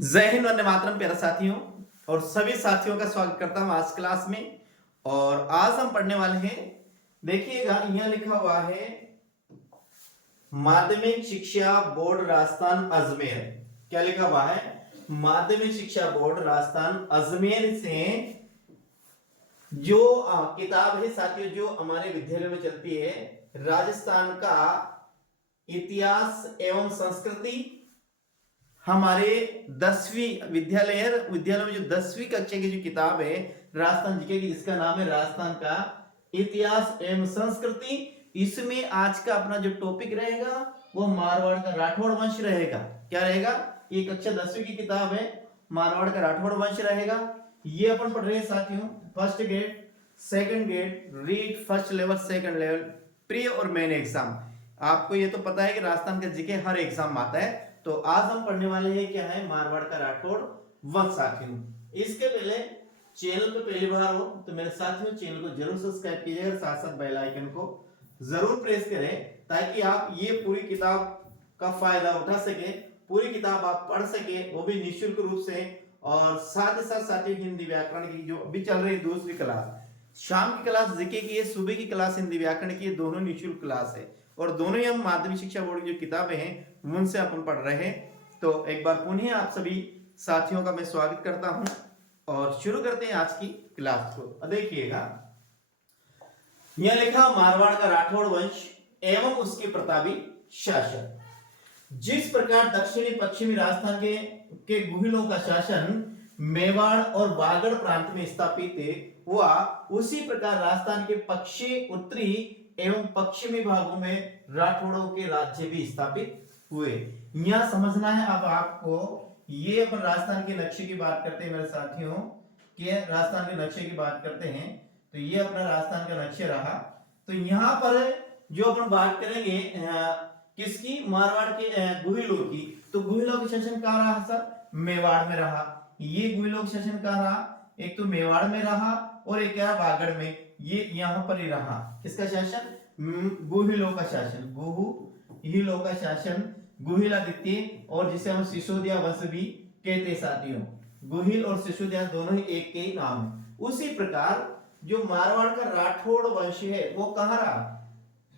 जय हिंद वंदे मातरम प्यारे साथियों और सभी साथियों का स्वागत करता हूं आज क्लास में। और आज हम पढ़ने वाले हैं, देखिएगा यहां लिखा हुआ है माध्यमिक शिक्षा बोर्ड राजस्थान अजमेर। क्या लिखा हुआ है? माध्यमिक शिक्षा बोर्ड राजस्थान अजमेर से जो किताब है साथियों, जो हमारे विद्यालय में चलती है, राजस्थान का इतिहास एवं संस्कृति। हमारे 10वीं विद्यालय में जो 10वीं कक्षा की जो किताब है राजस्थान जीके की, जिसका नाम है राजस्थान का इतिहास एवं संस्कृति, इसमें आज का अपना जो टॉपिक रहेगा वो मारवाड़ का राठौड़ वंश रहेगा। क्या रहेगा? ये कक्षा 10वीं की किताब है, मारवाड़ का राठौड़ वंश रहेगा। ये अपन पढ़ रहे हैं साथियों, first grade, second grade, read first level, second level, pre और मेन एग्जाम। आपको ये तो पता है कि राजस्थान का जीके हर एग्जाम आता है। तो आज हम पढ़ने वाले हैं क्या है, मारवाड़ का राठौड़ वंश साथियों। इसके पहले चैनल पे पहली बार हो तो मेरे साथियों चैनल को जरूर सब्सक्राइब कीजिएगा, साथ साथ बेल आइकन को जरूर प्रेस करें ताकि आप ये पूरी किताब का फायदा उठा सके, पूरी किताब आप पढ़ सके, वो भी निःशुल्क रूप से। और साथ ही साथ साथियों हिंदी व्याकरण की जो अभी चल रही दूसरी क्लास, शाम की क्लास जीके की है, सुबह की क्लास हिंदी व्याकरण की है, दोनों निःशुल्क क्लास है। और दोनों ही हम माध्यमिक शिक्षा बोर्ड की जो किताबें हैं उनसे अपन पढ़ रहे हैं। तो एक बार पुनः आप सभी साथियों का मैं स्वागत करता हूं और शुरू करते हैं आज की क्लास को। देखिएगा यह लिखा मारवाड़ का राठौड़ वंश एवं उसके प्रतापी शासन। जिस प्रकार दक्षिणी पश्चिमी राजस्थान के गुहिलों का शासन मेवाड़ और बागड़ प्रांत में स्थापित हुआ, उसी प्रकार राजस्थान के पश्चिमी, उत्तरी एवं पश्चिमी भागों में राठौड़ों के राज्य भी स्थापित हुए। यहां समझना है अब आपको, ये अपन राजस्थान के नक्शे की बात करते हैं मेरे साथियों, कि राजस्थान के नक्शे की बात करते हैं तो ये अपना राजस्थान का नक्शा रहा। तो यहां पर जो अपन बात करेंगे किसकी, मारवाड़ के गुहिलों की, तो गुहिलों का शासन कहां रहा सर? मेवाड़ में रहा। ये गुहिलों का शासन कहां रहा? एक तो मेवाड़ में रहा और एक क्या, बागड़ में। ये यहां पर ही रहा किसका शासन? गुहिलों का शासन, गुहिलों का शासन, गुहिल आदित्य, और जिसे हम सिसोदिया वंश भी कहते साथियों। गुहिल और सिसोदिया दोनों ही एक के ही नाम है। उसी प्रकार जो मारवाड़ का राठौड़ वंश है वो कहां रहा?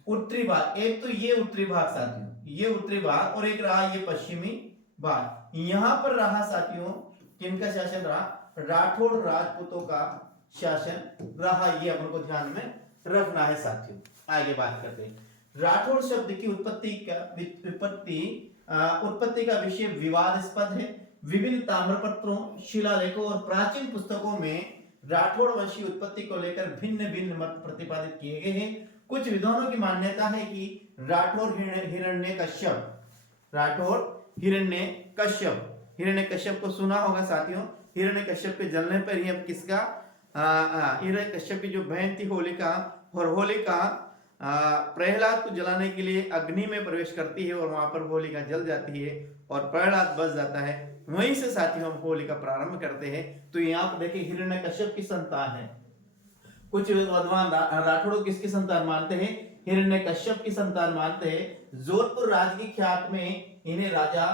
उत्तरी भाग। एक तो ये उत्तरी भाग साथियों, ये उत्तरी भाग, और एक रहा ये पश्चिमी भाग। यहां पर रहा साथियों, किनका शासन रहा? राठौड़ राजपूतों का शासन रहा। ये अपन को ध्यान में रखना है साथियों। आगे बात करते हैं। राठौड़ शब्द की उत्पत्ति का विषय विवादास्पद है। विभिन्न ताम्रपत्रों, शिलालेखों और प्राचीन पुस्तकों में राठौड़ वंशी उत्पत्ति को लेकर भिन्न भिन्न मत प्रतिपादित किए गए हैं। कुछ विद्वानों की मान्यता है कि राठौड़ हिरण्यकश्यप को सुना होगा साथियों। हिरण्यकश्यप के जलने पर ही अब किसका, हिरण्यकश्यप की जो बहन थी होलिका, और होलिका प्रहलाद को जलाने के लिए अग्नि में प्रवेश करती है और वहां पर होलिका जल जाती है और प्रहलाद बच जाता है। वहीं से साथियों हम होलिका प्रारंभ करते हैं। तो यहाँ पर देखिए हिरण्यकश्यप की संतान है। कुछ विद्वान राठौड़ किसकी संतान मानते हैं? हिरण्यकश्यप की संतान मानते हैं। जोधपुर राज की ख्यात में इन्हें राजा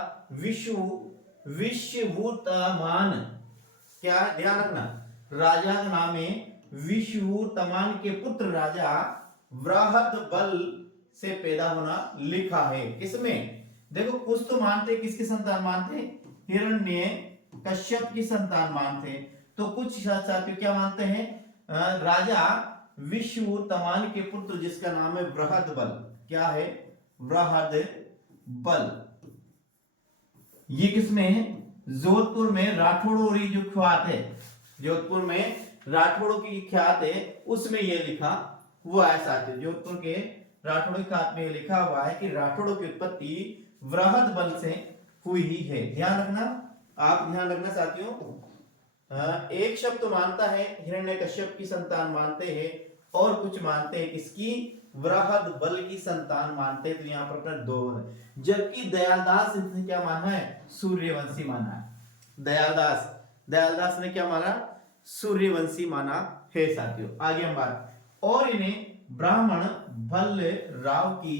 विश्ववूतमान, क्या ध्यान रखना, राजा का नाम है विश्ववूतमान के पुत्र राजा बृहदबल से पैदा होना लिखा है। किसमें? देखो कुछ तो मानते, किसकी संतान मानते? हिरण्यकश्यप की संतान मानते। तो कुछ साथी क्या मानते हैं? राजा विश्ववूतमान के पुत्र जिसका नाम है बृहदबल। क्या है? बृहदबल। ये किसमें है? जोधपुर में राठौड़ों की जो ख्यात है, जोधपुर में राठौड़ों की ख्यात है, उसमें यह लिखा हुआ है साथियों। जोधपुर के राठौड़ों की ख्यात में लिखा हुआ है कि राठौड़ों की उत्पत्ति बृहदबल से हुई है। ध्यान रखना, आप ध्यान रखना साथियों। एक शब्द तो मानता है हिरण्यकश्यप की संतान मानते हैं, और कुछ मानते हैं किसकी? बृहदबल की संतान मानते हैं। तो यहाँ पर अपना दो है। जबकि दयालदास ने क्या माना है? सूर्यवंशी माना है। दयालदास ने क्या माना? सूर्यवंशी माना है साथियों। आगे हम बात, और इन्हें ब्राह्मण भल्ल राव की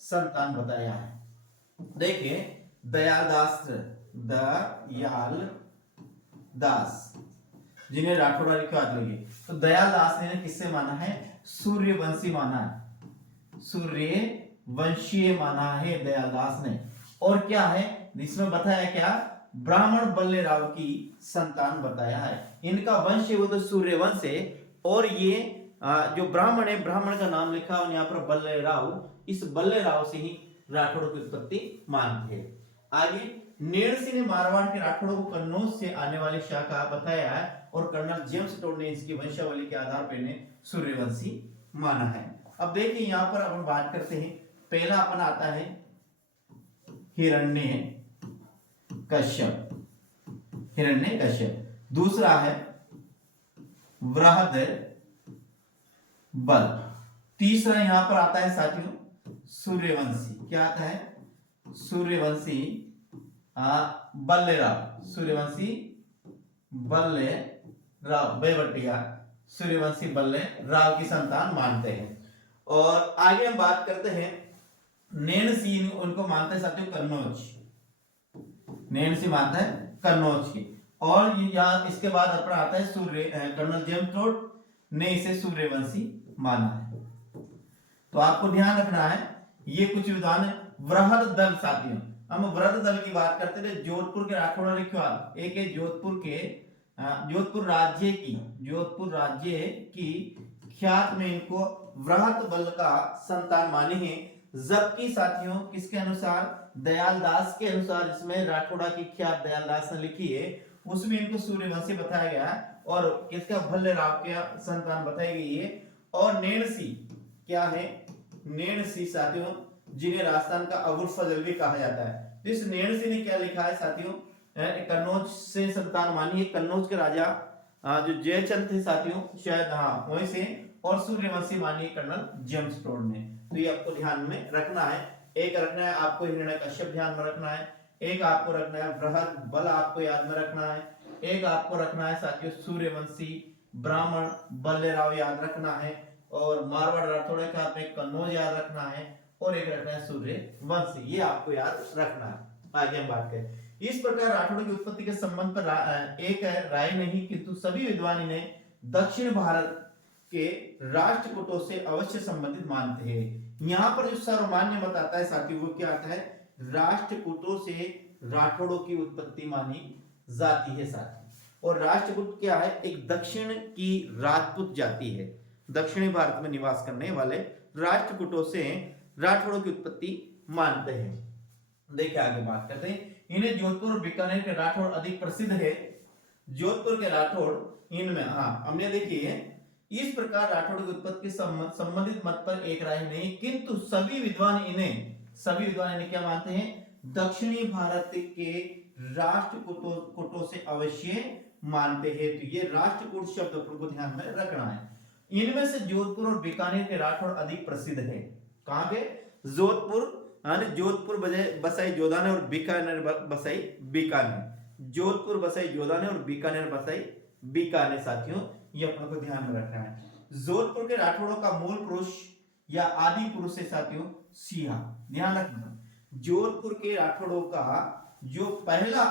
संतान बताया है। देखिए दयालदास दयाल दास, जिन्हें राठौड़ा लिखवाद लगी। तो दयाल दास ने किससे माना है? सूर्यवंशी माना है, सूर्यवंशीय माना है दयाल दास ने। और क्या है इसमें बताया, क्या ब्राह्मण बल्ले राव की संतान बताया है। इनका वंश है वो तो सूर्यवंश है, और ये जो ब्राह्मण है, ब्राह्मण का नाम लिखा है यहाँ पर बल्ले राव, इस बल्ले राव से ही राठौड़ की उत्पत्ति मानते हैं। आगे नेणसी ने मारवाड़ के राठौड़ों को कन्नौज से आने वाली शाखा बताया है, और कर्नल जेम्स टोड ने इसकी वंशावली के आधार पर इन्हें सूर्यवंशी माना है। अब देखिए यहाँ पर अपन बात करते हैं, पहला अपन आता है हिरण्य कश्यप, हिरण्य कश्यप। दूसरा है बृहद बल। तीसरा यहां पर आता है साथियों सूर्यवंशी। क्या आता है? सूर्यवंशी बल्लेराव, सूर्यवंशी बल्लेराव बेवटिया, सूर्यवंशी बल्लेराव की संतान मानते हैं। और आगे हम बात करते हैं नेणसी, उनको मानते हैं साथियों कन्नौज, नेणसी मानता है कन्नौज की। और यहाँ इसके बाद अपना आता है सूर्य, कर्नल जेम्स टोड ने इसे सूर्यवंशी माना है। तो आपको ध्यान रखना है, ये कुछ विद्वान है। वृहद दल साथियों, हम वृहद दल की बात करते थे। जोधपुर के राठौड़ा लिखवाद, एक है जोधपुर राज्य की ख्यात में इनको वृहद बल का संतान माने हैं। जबकि साथियों किसके अनुसार? दयाल दास के अनुसार, जिसमें राठौड़ा की ख्यात दयाल दास ने लिखी है, उसमें इनको सूर्यवंशी बताया गया है, और किसका? भल्ले राव के संतान बताई गई है। और नेणसी क्या है? नेणसी साथियों जिन्हें राजस्थान का अबुल फजल भी कहा जाता है। तो इस नेणसी ने क्या लिखा है साथियों? कन्नौज से संतान मानी है। कन्नौज के राजा जो जयचंद थे साथियों, शायद वहीं से, और सूर्यवंशी मानी है कर्नल जेम्स टोड ने। तो ये आपको ध्यान में रखना है। एक रखना है आपको हिरण्य कश्यप ध्यान में रखना है, एक आपको रखना है बृहद बल आपको याद में रखना है, एक आपको रखना है साथियों सूर्यवंशी ब्राह्मण बल्लेराव याद रखना है, और मारवाड़ राठौड़े का आपने कन्नौज याद रखना है, और एक रखना है सूर्यवंशी। ये आपको याद रखना है। आगे हम बात करें, इस प्रकार राठौड़ों की उत्पत्ति के संबंध पर एक राय नहीं, किंतु सभी विद्वान इन्हें दक्षिण भारत के राष्ट्रकूटों से अवश्य संबंधित मानते हैं। यहाँ पर जो सर्वमान्य बताता है साथियों, वो क्या आता है? राष्ट्रकूटों से राठौड़ों की उत्पत्ति मानी जाती है साथियों। और राष्ट्रकूट क्या है? एक दक्षिण की राजपूत जाति है, दक्षिणी भारत में निवास करने वाले राष्ट्रकूटों से राठौड़ों की उत्पत्ति मानते हैं। देखिए आगे बात करते हैं, इन्हें जोधपुर और बीकानेर के राठौड़ अधिक प्रसिद्ध है। जोधपुर के राठौड़ इनमें, हमने देखिए इस प्रकार राठौड़ की उत्पत्ति के संबंधित मत पर एक राय नहीं, किंतु सभी विद्वान इन्हें क्या मानते हैं? दक्षिणी भारत के राष्ट्रकूटों से अवश्य मानते हैं। तो ये राष्ट्रकूट शब्द को ध्यान में रखना है। इनमें से जोधपुर और बीकानेर के राठौड़ अधिक प्रसिद्ध है। कहां के? जोधपुर बसाई जोधाने और बीकानेर बसाई बीकानेर, जोधपुर बसाई जोधाने और बीकानेर बसाई बीकानेर साथियों, ये अपने को ध्यान में रखना है। जोधपुर के राठौड़ों का मूल पुरुष या आदि पुरुष है साथियों सिंहा, ध्यान रखना। जोधपुर के राठौड़ों का जो पहला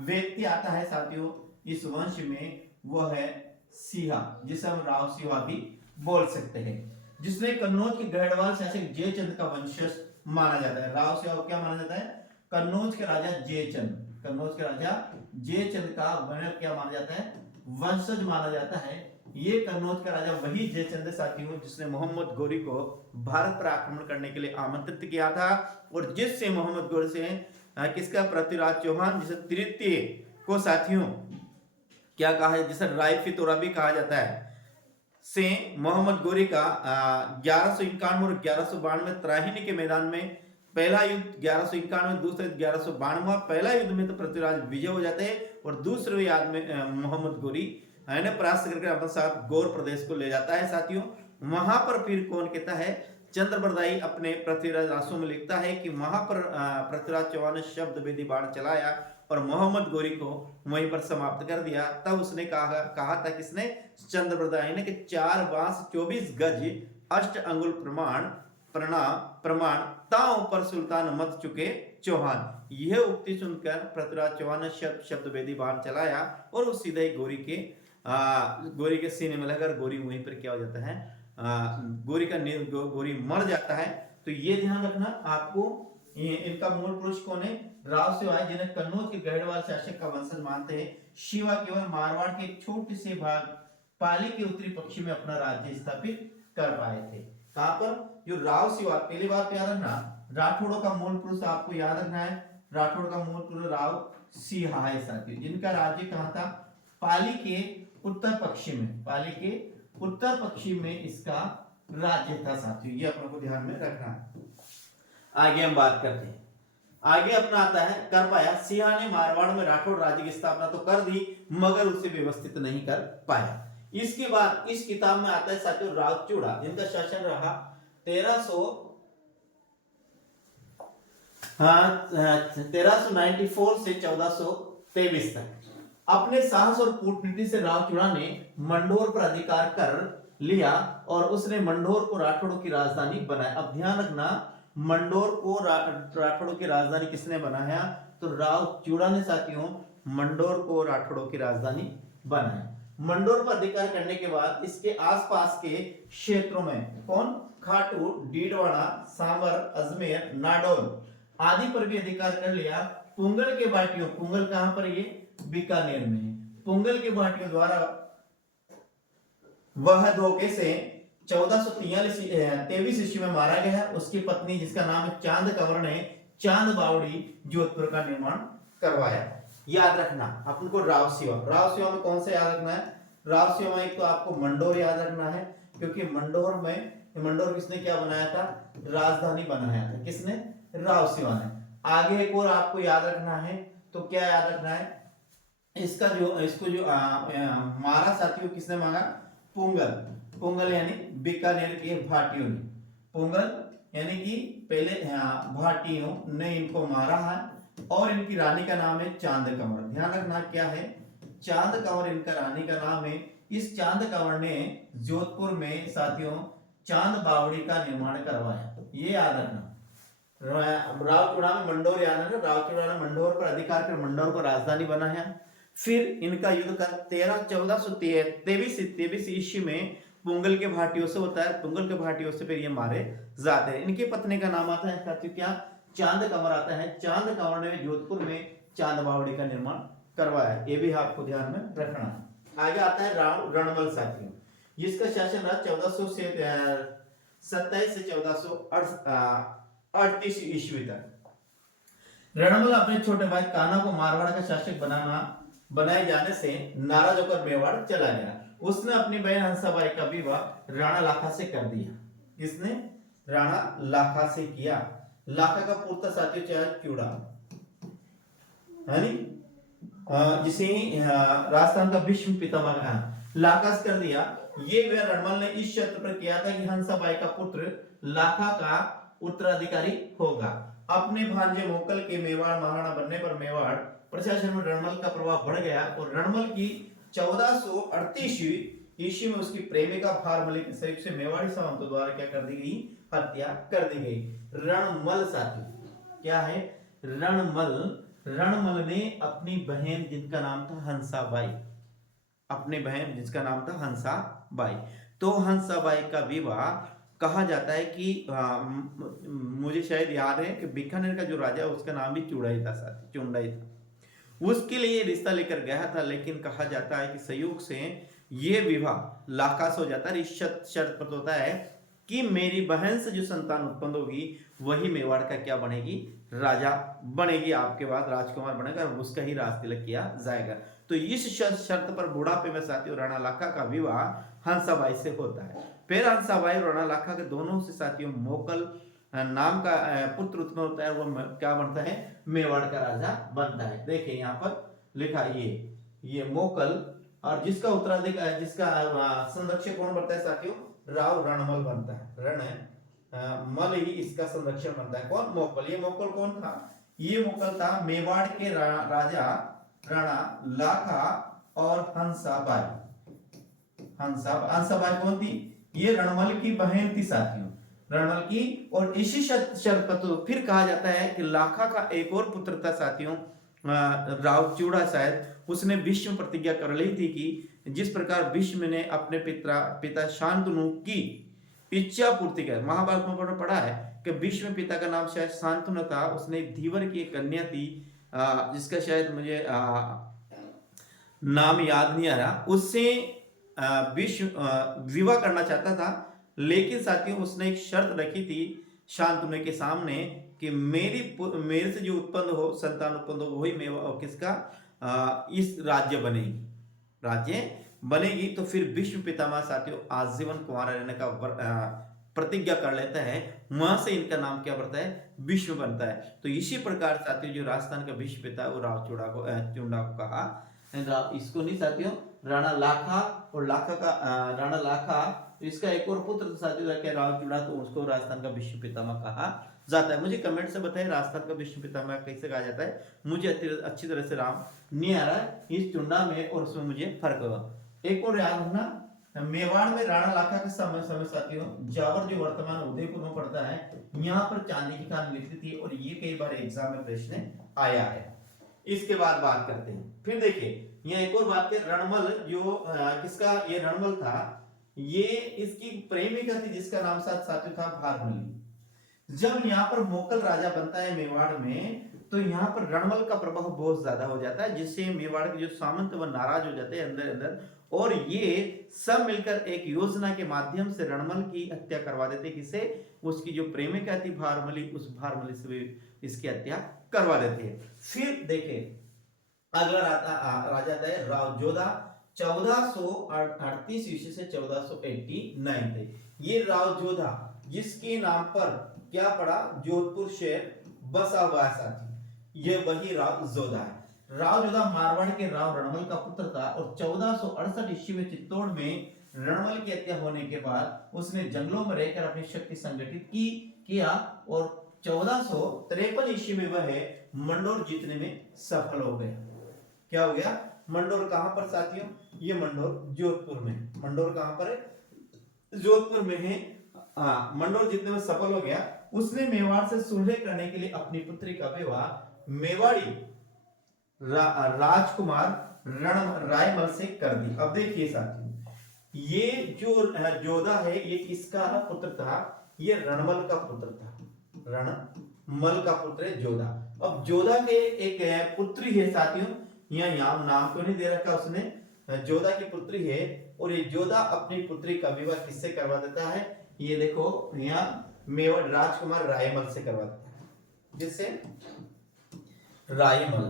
व्यक्ति आता है साथियों इस वंश में, वो है सिंहा, जिसे हम राव सिंहा भी बोल सकते हैं, जिसने कन्नौज के गढ़वाल शासक जयचंद का वंशज माना जाता है। राव सिंहा क्या माना जाता है? कन्नौज के राजा जयचंद, कन्नौज के राजा जयचंद का क्या माना जाता है? वंशज माना जाता है। ये कन्नौज का राजा वही जयचंद साथियों जिसने मोहम्मद गोरी को भारत पर आक्रमण करने के लिए आमंत्रित किया था, और जिससे मोहम्मद गोरी से किसका? पृथ्वीराज चौहान, जिसे तृतीय को साथियों क्या कहा है? जिसे राय फितौरा भी कहा जाता है, से मोहम्मद गोरी का 1191 और 1192 त्राहिनी के मैदान में पहला युद्ध 1191, दूसरा युद्ध 1192। पहला युद्ध में तो पृथ्वीराज विजय हो जाते हैं, और दूसरे युद्ध में मोहम्मद गोरी परास्त करके अपने साथ गौर प्रदेश को ले जाता है साथियों। वहां पर फिर कौन कहता है? चंद्रबरदाई अपने पृथ्वीराज रासों में लिखता है कि वहां पर पृथ्वीराज चौहान ने शब्द वेदी बाण चलाया और मोहम्मद गोरी को वहीं पर समाप्त कर दिया। तब उसने कहा था किसने? चंद्रबरदाई ने, कि 4 बांस 24 गज 8 अंगुल प्रमाण ताओ पर सुल्तान मत चुके चौहान। यह उक्ति सुनकर पृथ्वीराज चौहान ने शब्द वेदी बाण चलाया और वो सीधे गोरी के सीने में लगा, गोरी वहीं पर क्या हो जाता है, गोरी मर जाता है। तो ये ध्यान रखना आपको, इनका मूल पुरुष कौन है, राव शिवाय, जिन्हें कन्नौज के गढ़वाल शासक का वंशज मानते हैं। शिवा केवल मारवाड़ के एक छोटे से भाग पाली के उत्तरी पश्चिम में अपना राज्य स्थापित कर पाए थे। कहां पर, जो राव शिवा, पहली बात याद रखना, राठौड़ों का मूल पुरुष आपको याद रखना है, राठौड़ का मूल पुरुष राव सिंहा है साथियों, जिनका राज्य कहां था, पाली के उत्तर पश्चिम में, पाली के उत्तर पश्चिम में इसका राज्य था साथियों, ये अपने को ध्यान में रखना है। आगे हम बात करते हैं, आगे अपना आता है कर पाया, सिंहा ने मारवाड़ में राठौड़ राज्य की स्थापना तो कर दी मगर उसे व्यवस्थित नहीं कर पाया। इसके बाद इस किताब में आता है साथियों रावचूड़ा, जिनका शासन रहा 1394 से 1423 तक। अपने साहस और कूटनीति से रावचूड़ा ने मंडोर पर अधिकार कर लिया और उसने मंडोर को राठौड़ों की राजधानी बनाया। अब ध्यान रखना, मंडोर को राठौड़ों की राजधानी किसने बनाया, तो रावचूड़ा ने साथियों मंडोर को राठौड़ों की राजधानी बनाया। मंडोर पर अधिकार करने के बाद इसके आसपास के क्षेत्रों में कौन, खाटू, डीडवाड़ा, सांबर, अजमेर, नाडोल आदि पर भी अधिकार कर लिया। पुंगल के भाटियों, पुंगल कहां पर, ये बीकानेर में है, पुंगल के भाटियों द्वारा वह धोखे से 1423 ईस्वी में मारा गया। उसकी पत्नी जिसका नाम है चांद कंवर ने चांद बावड़ी जोधपुर का निर्माण करवाया। याद रखना अपन को राव शिवा में कौन सा याद रखना है, राव शिवा में एक तो आपको मंडोर याद रखना है, क्योंकि मंडोर किसने क्या बनाया था, राजधानी बनाया था, किसने, राव शिवा ने। आगे एक और आपको याद रखना है, तो क्या याद रखना है, इसको जो मारा साथियों किसने मारा, पुंगल यानी बीकानेर के भाटियों ने, पुंगल यानी कि पहले भाटियों ने इनको मारा है और इनकी रानी का नाम है चांद कंवर। ध्यान रखना क्या है, चांद कंवर इनका रानी का नाम है। इस चांद कंवर ने जोधपुर में साथियों चांद बावड़ी का निर्माण करवाया, ये याद रखना। रावचूड़ा में मंडोर याद रखना, रावचूड़ा ने मंडोर पर अधिकार कर मंडोर को राजधानी बनाया। फिर इनका युद्ध कर 1423 ईस्वी में पुंगल के भाटियों से होता है, पुंगल के भाटियों से फिर ये मारे जाते हैं। इनकी पत्नी का नाम आता है साथियों क्या, चांद कंवर आता है। चांद कंवर ने जोधपुर में चांद बावड़ी का निर्माण करवाया, ये भी आपको ध्यान में रखना है। आगे आता है राव रणमल साथियों, जिसका शासन रहा 1427 से 1438 ईस्वी तक। रणमल अपने छोटे भाई कान्हा को मारवाड़ का शासक बनाए जाने से नाराज होकर मेवाड़ चला गया। उसने अपनी बहन हंसाबाई का विवाह राणा लाखा से कर दिया। किसने, राणा लाखा से किया। लाखा का पुत्र साथियों चूड़ा यानी जिसे राजस्थान का भीष्म पितामह कहा, लाखा से कर दिया। ये वह रणमल ने इस क्षेत्र पर किया था कि हंसाबाई का पुत्र लाखा का उत्तराधिकारी होगा। अपने भांजे मोकल के मेवाड़ महाराणा बनने पर मेवाड़ प्रशासन में रणमल का प्रभाव बढ़ गया और रणमल की 1438 ईस्वी में उसकी प्रेमिका फारमली के सहयोग से मेवाड़ी सामंतों द्वारा क्या कर दी गई, हत्या कर दी गई। रणमल साथी क्या है, रणमल ने अपनी बहन जिनका नाम था हंसाबाई, अपनी बहन जिसका नाम था हंसाबाई, तो हंसाबाई का विवाह कहा जाता है कि मुझे शायद याद है कि बीकानेर का जो राजा उसका नाम भी चुड़ाई था साथी, चुंडाई था, उसके लिए रिश्ता लेकर गया था। लेकिन कहा जाता है कि संयोग से ये विवाह लाखा से हो जाता है। इस शर्त पर होता है कि मेरी बहन से जो संतान उत्पन्न होगी वही मेवाड़ का क्या बनेगी, राजा बनेगी, आपके बाद राजकुमार बनेगा और उसका ही राज तिलक किया जाएगा। तो इस शर्त पर बुढ़ापे में साथियों राणा लाखा का विवाह हंसाबाई से होता है। फिर हंसाबाई और राणा लाखा के दोनों से साथियों मोकल नाम का पुत्र उत्पन्न होता है, वो क्या बनता है, मेवाड़ का राजा बनता है। देखिए यहाँ पर लिखा ये मोकल, और जिसका उत्तराधिकारी जिसका संरक्षक कौन बनता है साथियों, राव रणमल बनता है। मल ही इसका संरक्षण बनता है, कौन, मोकल। ये मोकल कौन था, ये मोकल था मेवाड़ के राजा राणा लाखा और हंसाबाई कौन थी, ये रणमल की बहन थी साथियों। रणमल की। और इसी शर्त पर तो फिर कहा जाता है कि लाखा का एक और पुत्र था साथियों, राव चूड़ा शायद, उसने भीष्म प्रतिज्ञा कर ली थी कि जिस प्रकार भीष्म ने अपने पिता शांतनु की इच्छा पूर्ति कर, महाभारत में पढ़ा है कि भीष्म पिता का नाम शायद शांतनु था, उसने धीवर की एक कन्या थी जिसका शायद मुझे नाम याद नहीं आ रहा, उससे विवाह करना चाहता था। लेकिन साथियों उसने एक शर्त रखी थी शांतनु के सामने कि मेरे से जो उत्पन्न हो संतान उत्पन्न हो वही मैं किसका इस राज्य बनेगी। तो फिर भीष्म पितामह साथियों आजीवन कुंवारा रहने का प्रतिज्ञा कर लेता है, वहां से इनका नाम क्या बढ़ता है, भीष्म बनता है। तो इसी प्रकार साथियों जो राजस्थान का भीष्म पिता है वो राव चुंडा को कहा, इसको नहीं साथियों, राणा लाखा, और लाखा का राणा लाखा, इसका एक और पुत्र साथियों रखे राव चुंडा, तो उसको राजस्थान का भीष्म पितामह कहा जाता है। मुझे कमेंट से बताएं राजस्थान का भीष्म पितामह कैसे कहा जाता है, मुझे अच्छी तरह से नाम नहीं आ रहा है इस चुंडा में और उसमें मुझे फर्क होगा। एक और याद रखना, मेवाड़ में राणा लाखा के समय साथियों जावर जो वर्तमान उदयपुर में पड़ता है, यहाँ पर चांदी की खान मिलती थी और ये कई बार एग्जाम में प्रश्न आया है। इसके बाद बात करते हैं, फिर देखिए यहाँ एक और बात है, रणमल जो किसका ये रणमल था, ये इसकी प्रेमिका थी जिसका नाम साथियों था भारमली। जब यहाँ पर मोकल राजा बनता है मेवाड़ में, तो यहाँ पर रणमल का प्रभाव बहुत ज्यादा हो जाता है, जिससे मेवाड़ के जो सामंत वो नाराज हो जाते हैं अंदर, और ये सब मिलकर एक योजना के माध्यम से रणमल की हत्या करवा देते। किसे, उसकी जो प्रेमिका थी भारमली, उस भारमली से भी इसकी हत्या करवा देते हैं। फिर देखे अगला राजा था राव जोधा, 1438 ईस्वी से 1489 थे। ये राव जोधा जिसके नाम पर क्या पड़ा, जोधपुर शहर बसा हुआ है साथी, ये वही राव जोधा है। राव जोधा मारवाड़ के राव रणमल का पुत्र था और 1468 ईस्वी में चित्तौड़ में रणमल की हत्या होने के बाद उसने जंगलों में रहकर अपनी शक्ति संगठित किया और 1453 ईस्वी में वह मंडोर जीतने में सफल हो गया। क्या हो गया, मंडोर कहां पर साथियों, ये मंडोर जोधपुर में, मंडोर कहां पर है, जोधपुर में है। मंडोर जीतने में सफल हो गया। उसने मेवाड़ से सुलह करने के लिए अपनी पुत्री का विवाह मेवाड़ी राजकुमार रायमल से कर दी। अब देखिए साथियों, ये जो जोधा है ये किसका पुत्र था, ये रणमल का पुत्र था, रणमल का पुत्र है जोधा। अब जोधा के एक पुत्री है साथियों, यहाँ नाम तो नहीं दे रखा उसने, जोधा की पुत्री है, और ये जोधा अपनी पुत्री का विवाह किससे करवा देता है, ये देखो यहाँ मेवाड़ राजकुमार रायमल से करवा देता है, जिससे रायमल,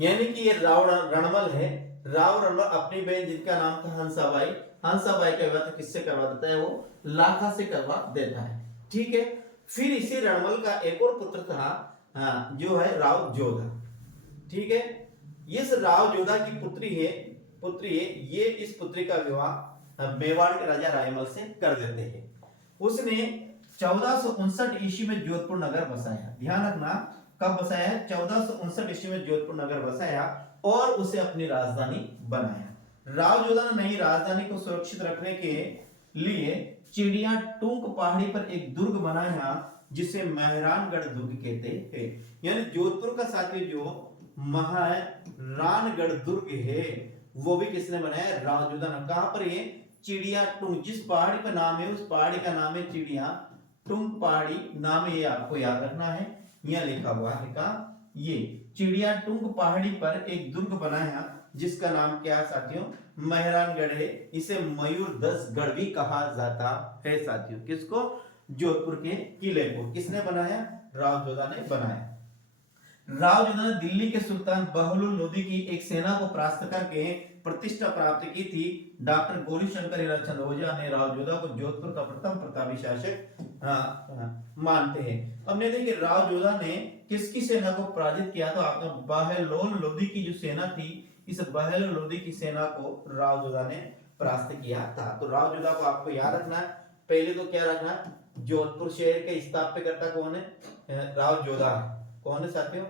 यानी कि ये राव रणमल है। राव रणमल अपनी बहन जिनका नाम था हंसाबाई का विवाह किससे करवा देता है, वो लाखा से करवा देता है। ठीक है, फिर इसी रणमल का एक और पुत्र था जो है राव जोधा। ठीक है, इस राव जोधा की पुत्री है ये इस पुत्री का विवाह मेवाड़ के राजा रायमल से कर देते हैं। उसने 1459 ईस्वी में जोधपुर नगर बसाया। ध्यान रखना कब बसाया है, 1459 ईस्वी में जोधपुर नगर बसाया और उसे अपनी राजधानी बनाया। राव जोधा ने नई राजधानी को सुरक्षित रखने के लिए चिड़िया टूंक पहाड़ी पर एक दुर्ग बनाया जिसे मेहरानगढ़ दुर्ग कहते हैं। यानी जोधपुर का साथी जो मेहरानगढ़ दुर्ग है वो भी किसने बनाया, राव जोधा ने। कहां पर ये, चिड़िया टूंक, जिस पहाड़ी का नाम है उस पहाड़ी का नाम है चिड़िया टूंक पहाड़ी, नाम है ये आपको याद रखना है, यह लिखा हुआ है का ये चिड़िया टूंक पहाड़ी पर एक दुर्ग बनाया जिसका नाम क्या है साथियों, मेहरानगढ़ है। इसे मयूर 10 गढ़ भी कहा जाता है साथियों। किसको, जोधपुर के किले को किसने बनाया, राव जोधा ने बनाया। राव जोधा ने दिल्ली के सुल्तान बहलुल लोदी की एक सेना को परास्त करके प्रतिष्ठा प्राप्त की थी। डॉक्टर गौरी शंकर हीराचंद ओझा ने राव जोधा को जोधपुर का प्रथम प्रतापी शासक मानते हैं। हमने देखिए राव जोधा ने किसकी सेना को पराजित किया, तो आपका बहलोल लोदी की जो सेना थी, इस बहलोल लोदी की सेना को राव जोधा ने परास्त किया था। तो राव जोधा को आपको याद रखना है। पहले तो क्या रखना, जोधपुर शहर के स्थापकर्ता कौन है, राव जोधा। कौन है साथियों,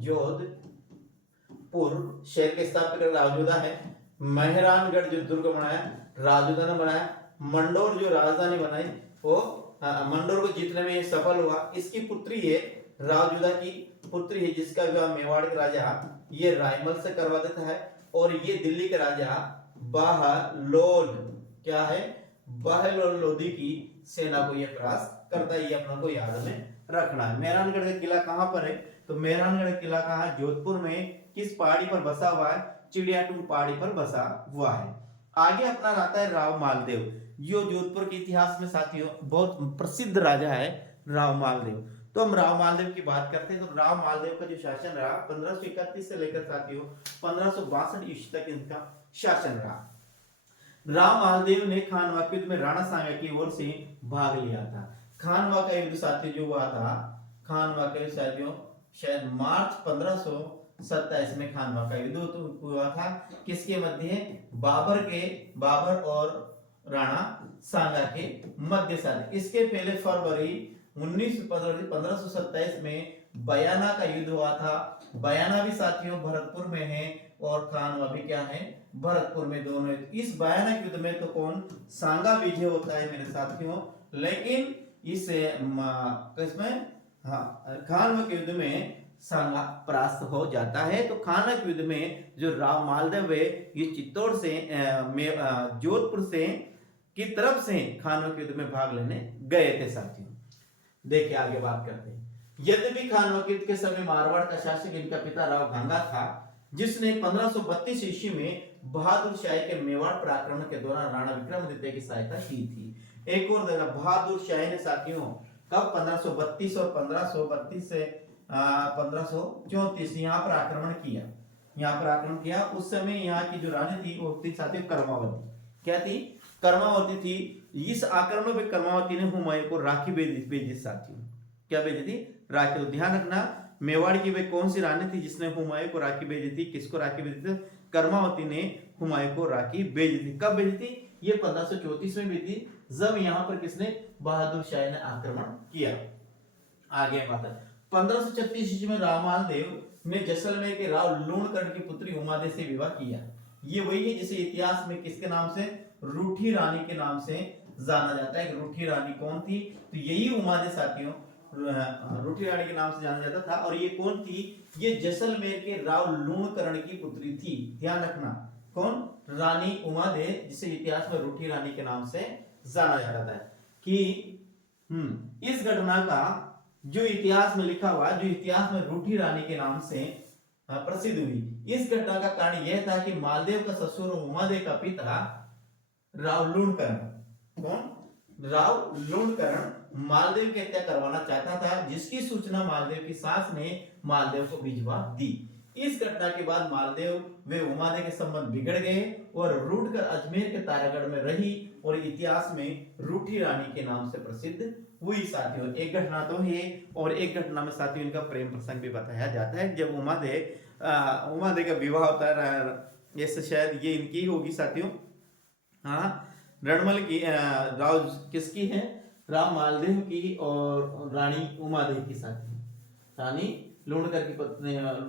जोधपुर शहर के स्थापकर्ता राव जोधा है। मेहरानगढ़ जो दुर्ग बनाया राव जोधा ने बनाया। मंडोर जो राजधानी बनाई वो मंडोर को जीतने में सफल हुआ। इसकी पुत्री है रावजुदा की पुत्री है, जिसका विवाह मेवाड़ के राजा ये रायमल से करवा देता है, और ये दिल्ली के राजा बहलोल क्या है बहलोल लोधी की सेना को ये परास्त करता है। ये अपना को याद में रखना है। मेहरानगढ़ का किला कहां पर है? तो मेहरानगढ़ किला कहां है? जोधपुर में। किस पहाड़ी पर बसा हुआ है? चिड़ियाटूर पहाड़ी पर बसा हुआ है। आगे अपना आता है राव मालदेव, जो जोधपुर के इतिहास में साथियों बहुत प्रसिद्ध राजा है राव मालदेव। तो हम राव मालदेव की बात करते हैं। तो राव मालदेव का जो शासन रहा 1531 से लेकर साथियों 1562 ईस्वी तक इनका शासन रहा। राव मालदेव ने खानवा के युद्ध में राणा सांगा की ओर से भाग लिया था। खानवा का युद्ध साथियों जो हुआ था, खानवा का युद्ध साथियों शायद मार्च 1527 में खानवा का युद्ध हुआ था। किसके मध्य? बाबर और राणा सांगा के मध्य साथ। इसके पहले फरवरी 1527 में बयाना का युद्ध हुआ था। बयाना भी साथियों भरतपुर में है और खानवा भी क्या है भरतपुर में, दोनों। इस बयाना के युद्ध में तो कौन सांगा विजय होता है मेरे साथियों, लेकिन इस इसमें खानवा के युद्ध में सांगा परास्त हो जाता है। तो खानवा के युद्ध में जो राव मालदेव है ये चित्तौड़ से जोधपुर से की तरफ से खानवा के युद्ध में भाग लेने गए थे साथियों। देखिए आगे बात करते हैं। यद्यपि खानवा के युद्ध के समय मारवाड़ का शासक इनका पिता राव गंगा था, जिसने 1532 ईस्वी में बहादुर शाही के मेवाड़ पर आक्रमण के दौरान राणा विक्रमादित्य की सहायता की थी। एक और देखा बहादुर शाही ने साथियों कब 1532 और 1532 से 1534 यहाँ पर आक्रमण किया। उस समय यहाँ की जो रानी थी वो थी साथियों कर्मावती। क्या थी? कर्मावती थी। इस आक्रमण में कर्मावती ने हुमायूं को राखी भेजी साथियों। क्या भेजी थी? राखी। तो ध्यान रखना मेवाड़ की वे कौन सी रानी थी जिसने हुमायूं को राखी भेजी थी? किसको राखी भेजी थी? कर्मावती ने हुमायूं को राखी भेजी थी। कब भेजी थी? ये 1534 में भेजी थी, जब यहाँ पर किसने बहादुर शाह ने आक्रमण किया। आगे बात है 1536 ईस्वी में राव मालदेव ने जैसलमेर के राव लूणकरण की पुत्री उमादेव से विवाह किया। ये वही है जिसे इतिहास में किसके नाम से रूठी रानी के नाम से जाना जाता है। रूठी रानी कौन थी? तो यही उमादेव साथियों रूठी रानी के नाम से जाना जाता था। और ये कौन थी? ये जैसलमेर के राव लूणकरण की पुत्री थी। ध्यान रखना कौन? रानी उमादेव, जिसे इतिहास में रूठी रानी के नाम से जाना जाता है। कि इस घटना का जो इतिहास में लिखा हुआ, जो इतिहास में रूठी रानी के नाम से प्रसिद्ध हुई, इस घटना का कारण यह था कि मालदेव का ससुर उमादेव का पिता राव लूणकरण, कौन? राव लूणकरण मालदेव की हत्या करवाना चाहता था, जिसकी सूचना मालदेव की सास ने मालदेव को भिजवा दी। इस घटना के बाद मालदेव वे उमादेव के संबंध बिगड़ गए और रूठ कर अजमेर के तारागढ़ में रही और इतिहास में रूठी रानी के नाम से प्रसिद्ध हुई साथियों। एक घटना तो है और एक घटना में साथियों इनका प्रेम प्रसंग भी बताया जाता है। जब उमादेव का विवाह होता है, ये शायद ये इनकी होगी साथियों, रणमल की राव किसकी है? राव मालदेव की और रानी उमादेव की साथी, रानी लूणकर की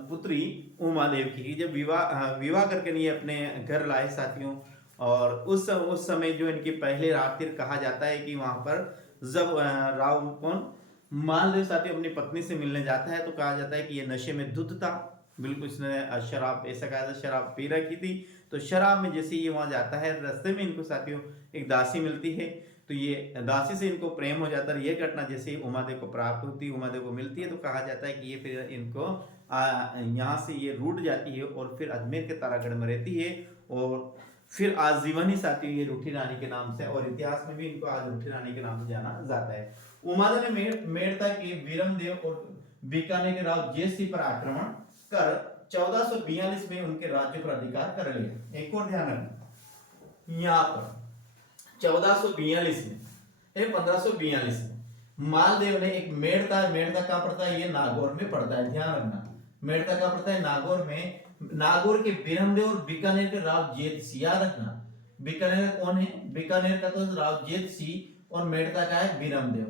पुत्री उमादेव की। जब विवाह करके ये अपने घर लाए साथियों, और उस समय जो इनकी पहले रात्रि कहा जाता है कि वहां पर जब राव कौन मालदेव साथियों अपनी पत्नी से मिलने जाता है तो कहा जाता है कि ये नशे में धुत था, बिल्कुल इसने शराब, ऐसा कहा जाता है शराब पी रखी थी। तो शराब में जैसे ये वहां जाता है, रास्ते में इनको साथियों एक दासी मिलती है, तो ये दासी से इनको प्रेम हो जाता है। ये घटना जैसे उमादेव को प्राप्त होती है, उमादेव को मिलती है, तो कहा जाता है कि ये फिर इनको यहाँ से ये रूठ जाती है और फिर अजमेर के तारागढ़ में रहती है और फिर आजीवन ही साथियों ये रूठी रानी के नाम से, और इतिहास में भी इनको आज रूठी रानी के नाम से जाना जाता है। उमादेव ने मेड़ता के वीरमदेव और बीकानेर के राव जय सिंह पर आक्रमण कर 1442 में उनके राज्य पर अधिकार कर लिया। एक और ध्यान रखना, यहाँ पर 1442 में 1542 में मालदेव ने एक मेड़ता कहाँ पड़ता है? ये नागौर में पड़ता है। ध्यान रखना मेड़ता कहाँ पड़ता है? नागौर में। नागौर के बीरमदेव और बीकानेर के राव जेत सिंह, याद रखना बीकानेर का कौन है? बीकानेर का तो राव जेत सिंह और मेड़ता का है बीरमदेव,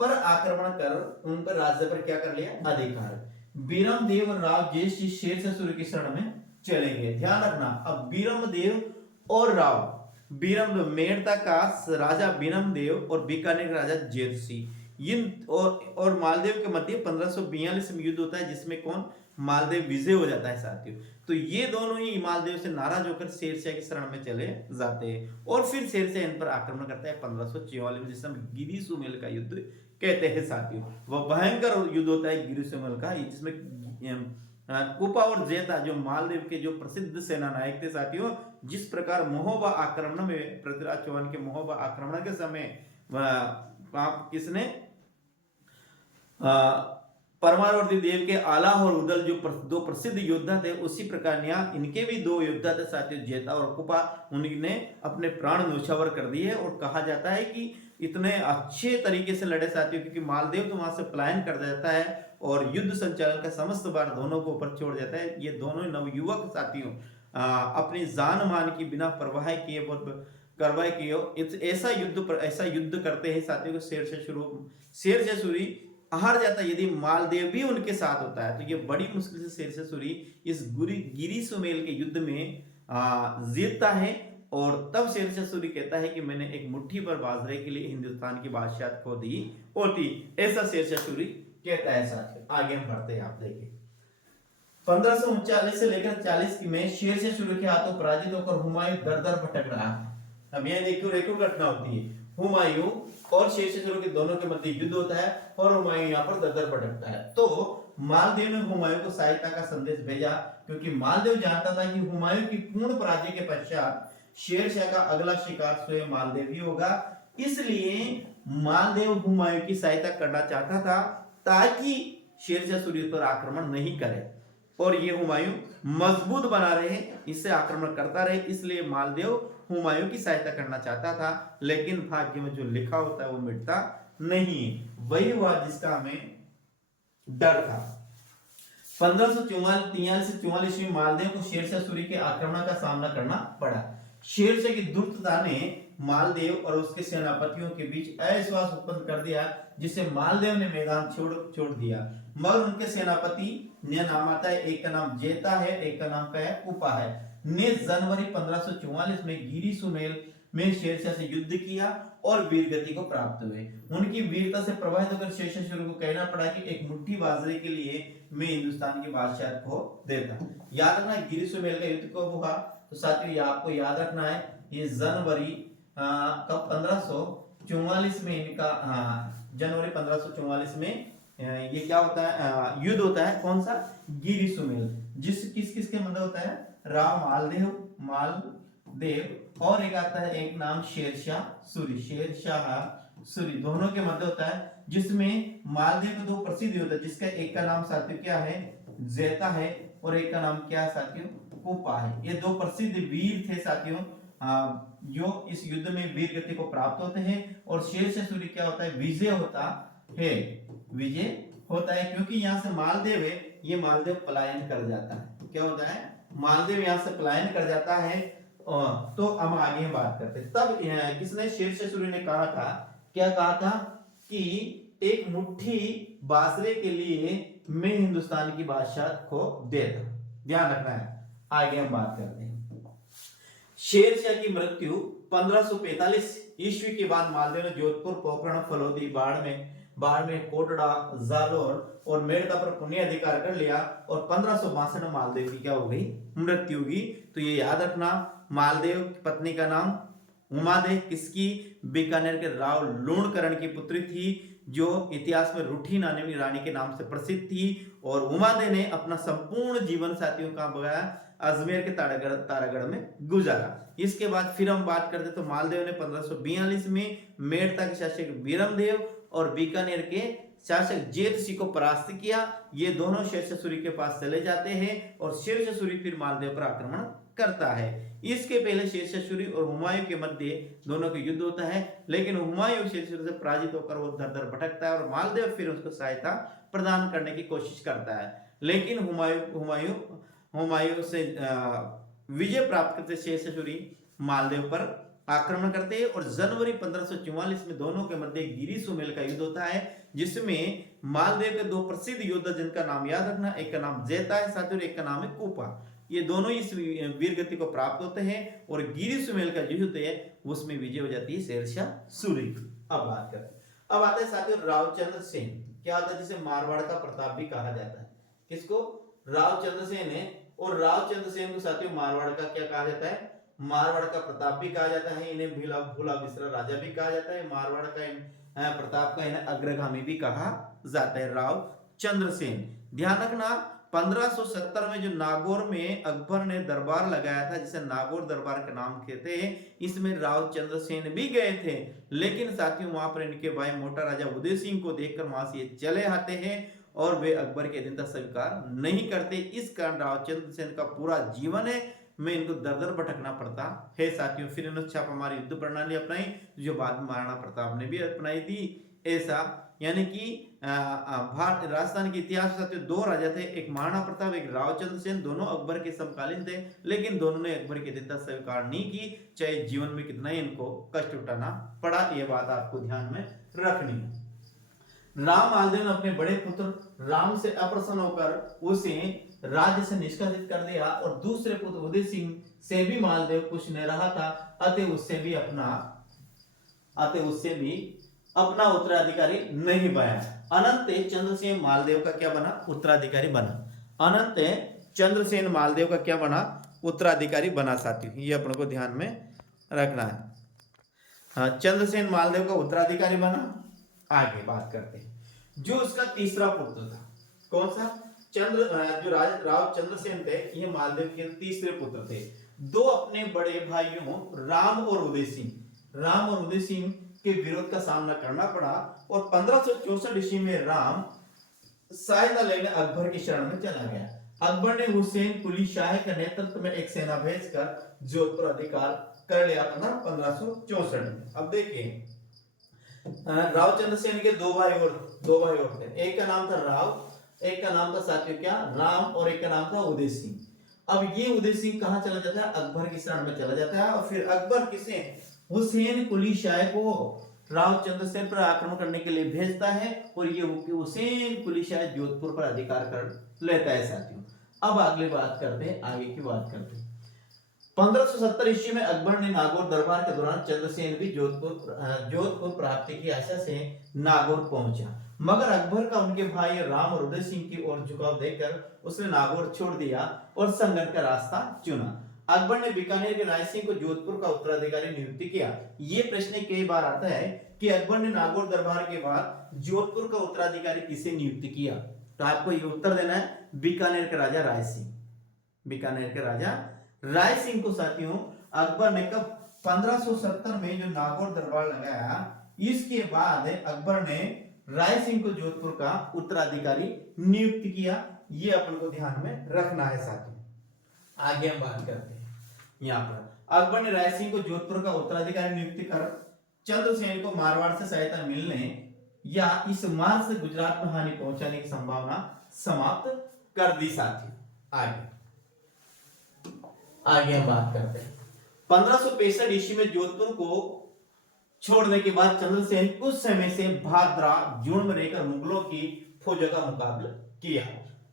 पर आक्रमण कर उन पर राज्य पर क्या कर लिया? अधिकार। बीरमदेव और राव जेत सिंह शेर से सूर्य की शरण में चले गए। ध्यान रखना अब बीरमदेव और राव बीरम मेड़ता का राजा बीरम देव और बीकानेर का राजा जेत सिंह इन और मालदेव के मध्य 1542 में युद्ध होता है, जिसमें कौन मालदेव विजय हो जाता है साथियों। तो ये दोनों ही मालदेव से नाराज होकर शेरशाह की शरण में चले जाते हैं और फिर शेरशाह इन पर आक्रमण करता है 1544 में, जिसे हम गिरी सुमेल का युद्ध कहते हैं साथियों। वह भयंकर युद्ध होता है गिरी सुमेल का, जिसमें कुपा और जेता जो मालदीव के जो प्रसिद्ध सेना नायक थे साथियों, जिस प्रकार महोबा आक्रमण में पृथ्वीराज चौहान के महोबा आक्रमण के समय किसने परमारवर्ती देव के आला और उदल जो दो प्रसिद्ध योद्धा थे, उसी प्रकार यहाँ इनके भी दो योद्धा थे साथियों, जेता और कुपा, उन्होंने अपने प्राण न्योछावर कर दिए। और कहा जाता है कि इतने अच्छे तरीके से लड़े साथियों, क्योंकि मालदेव तो वहां से पलायन कर देता है और युद्ध संचालन का समस्त भार दोनों को ऊपर छोड़ देता है। ये दोनों नवयुवक साथियों अपनी जान मान की बिना परवाह किए करवाए किए ऐसा युद्ध करते हैं साथियों को। शेरशाह सूरी हार जाता है। यदि मालदेव भी उनके साथ होता है तो ये बड़ी मुश्किल से शेरशाह सूरी इस गिरी सुमेल के युद्ध में जीतता है। और तब शेरशाह सूरी कहता है कि मैंने एक मुट्ठी पर बाजरे के लिए हिंदुस्तान की बादशाह खो दी होती, ऐसा शेरशाह सूरी कहता है साथियों। आगे हम बढ़ते हैं, आप देखिए 1539 से लेकर 40 में शेरशाह सूरी के हाथों पराजित होकर हुमायूं दर दर भटक रहा है। अब यह देखो एक घटना होती है, हुमायूं और शेरशाह सूरी के दोनों के मध्य युद्ध होता है और हुमायूं यहाँ पर दर दर भटकता है। तो मालदेव ने हुमायूं को सहायता का संदेश भेजा, क्योंकि मालदेव जानता था कि हुमायूं की पूर्ण पराजय के पश्चात शेरशाह का अगला शिकार स्वयं मालदेव ही होगा। इसलिए मालदेव हुमायूं की सहायता करना चाहता था ताकि शेरशाह सूरी पर आक्रमण नहीं करे और ये हुमायूं मजबूत बना रहे, इससे आक्रमण करता रहे। इसलिए मालदेव हुमायूं की सहायता करना चाहता था, लेकिन भाग्य में जो लिखा होता है वो मिटता नहीं। वही हुआ जिसका हमें डर था। 1543 से 44 में मालदेव को शेरशाह सूरी के आक्रमण का सामना करना पड़ा। शेरशाह की धूर्तता ने मालदेव और उसके सेनापतियों के बीच अविश्वास उत्पन्न कर दिया, जिससे मालदेव ने मैदान छोड़ दिया। मगर उनके सेनापति ने नाम आता है, एक का नाम जेता है, एक का नाम क्या है, कुपा है, ने जनवरी 1544 में गिरी सुमेल में शेरशाह से युद्ध किया और वीरगति को प्राप्त हुए। उनकी वीरता से प्रभावित होकर शेरशाह सूरी को कहना पड़ा कि एक मुट्ठी बाजरे के लिए मैं हिंदुस्तान की बादशाह को देता। याद रखना गिरी सुमेल का युद्ध कब हुआ, तो साथियों ये आपको याद रखना है, ये जनवरी कब 1544 में इनका जनवरी 1544 में ये क्या होता है, युद्ध होता है, कौन सा, गिरी सुमेल, किस के मध्य होता है, राव मालदेव और एक आता है एक नाम शेरशाह सूरी दोनों के मध्य होता है, जिसमें मालदेव के दो प्रसिद्ध योद्धा, जिसका एक का नाम साथियों क्या है, जेता है, और एक का नाम क्या है साथियों, कुपा है। ये दो प्रसिद्ध वीर थे साथियों जो इस युद्ध में वीर गति को प्राप्त होते हैं। और शेरशाह सूरी क्या होता है, विजय होता है, क्योंकि यहाँ से मालदेव है, ये मालदेव पलायन कर जाता है। क्या होता है, मालदेव यहाँ से पलायन कर जाता है। तो हम आगे बात करते हैं। तब किसने, शेरशाह सूरी ने कहा था, क्या कहा था कि एक मुट्ठी बाजरे के लिए मैं हिंदुस्तान की बादशाह को देता। ध्यान रखना है, आगे हम बात करते हैं। शेरशाह की मृत्यु 1545 ईस्वी के बाद मालदेव ने जोधपुर, पोखरण, फलोदी, बाड़मेर, कोटड़ा, जालोर और मेड़ता पर पुण्य अधिकार कर लिया और 1562 में मालदेव की क्या हो गई, मृत्यु हुई। तो ये याद रखना, मालदेव की पत्नी का नाम उमादेव, किसकी, बीकानेर के राव लूणकरण की पुत्री थी, जो इतिहास में रूठी नामी रानी के नाम से प्रसिद्ध थी। और उमादेव ने अपना संपूर्ण जीवन साथियों का बगाया अजमेर के तारागढ़ में गुजारा। इसके बाद फिर हम बात करते तो मालदेव ने 1542 में मेड़ता के शासक बीरमदेव और बीकानेर के शासक जेत सिंह को परास्त किया। ये दोनों शेरशाह सूरी के पास चले जाते हैं और शेरशाह सूरी फिर मालदेव पर आक्रमण करता है। इसके पहले शेरशाह सूरी और हुमायूं के मध्य दोनों का युद्ध होता है, लेकिन हुमायूं शेरशाह सूरी से पराजित होकर वो दर दर भटकता है और मालदेव फिर उसको सहायता प्रदान करने की कोशिश करता है। लेकिन हुमायूं से विजय प्राप्त करते शेरशाह सूरी मालदेव पर आक्रमण करते हैं और जनवरी 1544 में दोनों के मध्य गिरी सुमेल का युद्ध होता है, जिसमें मालदेव के दो प्रसिद्ध योद्धा, जिनका नाम याद रखना, एक का नाम जेता है साथियों, एक का नाम है कुपा। ये दोनों इस वीर गति को प्राप्त होते हैं और गिरी सुमेल का जो युद्ध है उसमें विजय हो जाती है शेरशाह सूरी। अब बात करते हैं, अब आता है साथियों रावचंद्र सेन। क्या होता है, जिसे मारवाड़ का प्रताप भी कहा जाता है। किसको? रावचंद्र सेन है। और रावचंद्र सेन को साथियों मारवाड़ का क्या कहा जाता है? मारवाड़ का प्रताप भी कहा जाता है। इन्हें भूला बिसरा राजा भी कहा जाता है। मारवाड़ का प्रताप का इन्हें अग्रगामी भी कहा जाता है, रावचंद्र सेन। ध्यान रखना 1570 में जो नागौर में अकबर ने दरबार लगाया था, जिसे नागौर दरबार का नाम कहते हैं, इसमें रावचंद्र सेन भी गए थे। लेकिन साथियों वहां पर इनके भाई मोटा राजा उदय सिंह को देखकर वहां से ये चले आते हैं और वे अकबर के अधीनता स्वीकार नहीं करते। इस कारण रावचंद्र सेन का पूरा जीवन है में इनको दर दर भटकना पड़ता है साथियों। फिर इन्होंने छापामारी युद्ध प्रणाली अपनाई जो बाद में महाराणा प्रताप ने भी अपनाई थी। ऐसा यानी कि भारत राजस्थान के इतिहास में साथियों दो राजा थे, एक महाराणा प्रताप एक रावचंद्र सेन। दोनों अकबर के समकालीन थे, लेकिन दोनों ने अकबर की अधीनता स्वीकार नहीं की, चाहे जीवन में कितना ही इनको कष्ट उठाना पड़ा। यह बात आपको ध्यान में रखनी है। राम मालदेव ने अपने बड़े पुत्र राम से अप्रसन्न होकर उसे राज्य से निष्कासित कर दिया और दूसरे पुत्र उदय सिंह से भी मालदेव कुछ नहीं रहा था, अतः उससे भी अपना उत्तराधिकारी नहीं बना। अनंत चंद्रसेन मालदेव का क्या बना? उत्तराधिकारी बना। अनंत चंद्रसेन मालदेव का क्या बना? उत्तराधिकारी बना साथियों, ये अपन को ध्यान में रखना है। हाँ, चंद्रसेन मालदेव का उत्तराधिकारी बना। आगे बात करते हैं, जो उसका तीसरा पुत्र था, कौन सा? जो रावचंद्र सेन थे, ये मालदेव के तीसरे पुत्र थे। दो अपने बड़े भाइयों राम और उदय सिंह के विरोध का सामना करना पड़ा और 1564 ईस्वी में राम सहायता लेने अकबर की शरण में चला गया। अकबर ने हुसैन कुली शाह के नेतृत्व में एक सेना भेजकर जोधपुर अधिकार कर लिया था 1564 में। अब देखिए रावचंद्र सेन के दो भाई और थे। एक का नाम था राव, एक का नाम था साथियों क्या? राम, और एक का नाम था उदय सिंह। अब ये उदय सिंह कहां चला जाता है? अकबर की शरण में चला जाता है और फिर अकबर किसे? हुसैन कुली शाह को रावचंद्र सेन पर आक्रमण करने के लिए भेजता है और ये हुसैन कुली शाह जोधपुर पर अधिकार कर लेता है साथियों। अब अगली बात करते हैं, आगे की बात करते हैं। 1570 ईस्वी में अकबर ने नागौर दरबार के दौरान चंद्रसेन भी जोधपुर प्राप्ति की आशा से नागौर पहुंचा, मगर अकबर का उनके भाई राम और उदय सिंह की ओर झुकाव देखकर उसने नागौर छोड़ दिया और संघर्ष का रास्ता चुना। अकबर ने बीकानेर के राय सिंह को जोधपुर का उत्तराधिकारी नियुक्त किया। ये प्रश्न कई बार आता है कि अकबर ने नागौर दरबार के बाद जोधपुर का उत्तराधिकारी किसे नियुक्त किया? तो आपको ये उत्तर देना है, बीकानेर के राजा राय सिंह। बीकानेर के राजा राय सिंह को साथियों अकबर ने कब? 1570 में जो नागौर दरबार लगाया, इसके बाद अकबर ने राय सिंह को जोधपुर का उत्तराधिकारी नियुक्त किया। ये अपन को ध्यान में रखना है साथियों। आगे हम बात करते हैं, यहाँ पर अकबर ने राय सिंह को जोधपुर का उत्तराधिकारी नियुक्त कर चंद्रसेन को मारवाड़ से सहायता मिलने या इस मार्ग से गुजरात में हानि पहुंचाने की संभावना समाप्त कर दी साथियों। आगे हम बात करते हैं। 1565 ईस्वी में जोधपुर को छोड़ने के बाद चंद्रसेन कुछ समय से भाद्रा जून में रहकर मुगलों की फौजों का मुकाबला किया,